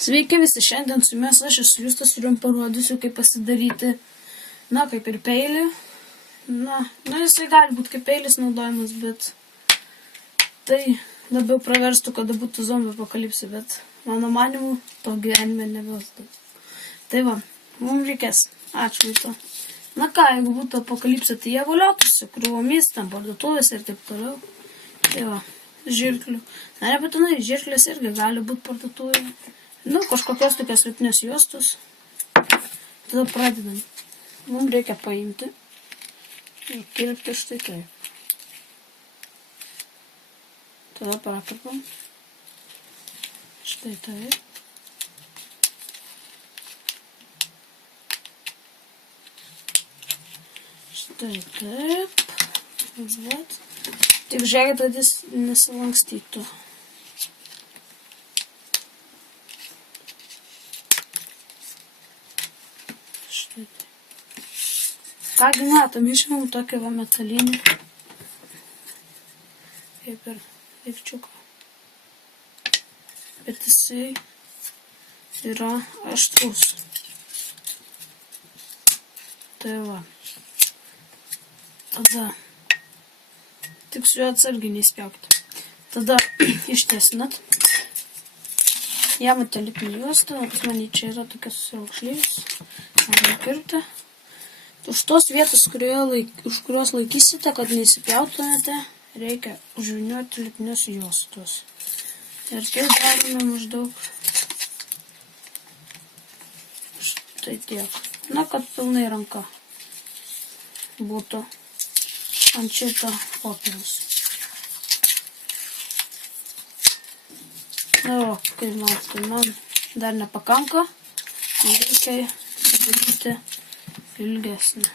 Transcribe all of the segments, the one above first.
Sveiki visi, šiandien su jumis aš esu Justas ir jums parodysiu, kaip pasidaryti, kaip ir peilį. Jisai gali būti kaip peilis naudojamas, bet tai labiau praverstų, kada būtų zombių apokalipsė, bet mano manimu to gyvenime nebėstų. Tai va, mums reikės atšvaito. Jeigu būtų apokalipsė, tai jie valiotųsi krūvomis, ten parduotuvės ir taip toliau. Tai va, žirklių. Nebūtinai, žirklės irgi gali būti parduotuvėje. Kažkokios tokios lipnios juostos. Tada pradedam. Mums reikia paimti ir kirpti štai taip. Tada prakirpam. Štai taip. Štai taip. Tik žiūrėkit, kad jis nesilankstytų. Štai taip. Kągi metam išimam tokį va metalinį. Kaip ir daikčiuką. Bet jisai yra aštrus. Tai va. Tada tik su juo atsargiai neįspjaukite. Tada ištiesinat. Jamate lipinį juostą, pas mane čia yra tokias raukšlės. Kirpti. Už tos vietos, už kurios laikysite, kad neįsipjautumėte, reikia užvynioti lipnius juostus. Ir tai darome maždaug štai tiek. Kad pilnai ranka būtų ant šito popieriaus. Kaip matote, man dar nepakanka, reikia padaryti ilgesnį.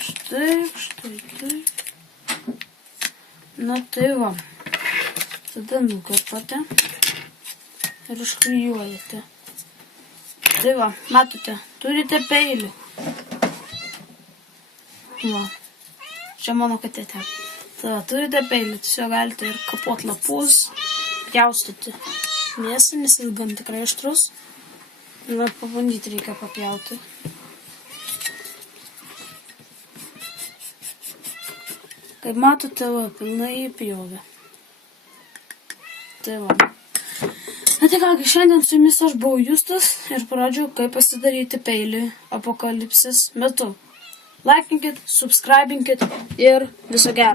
Štai taip. Tai va. Tada nukarpate ir užklijuojate. Tai va, matote, turite peilį. Va, čia mano katėtė. Tai va, turite peilį, tiesiog galite ir kapot lapus, pjaustyti mėsą, nes jis gan tikrai aštrus. Pabandyti reikia papjauti. Kaip matote, va, pilnai įpjovė. Tai va. Šiandien su jumis aš buvau Justas ir parodžiau, kaip pasidaryti peilį apokalipsės metu. Laikinkit, subscribinkit ir viso gero.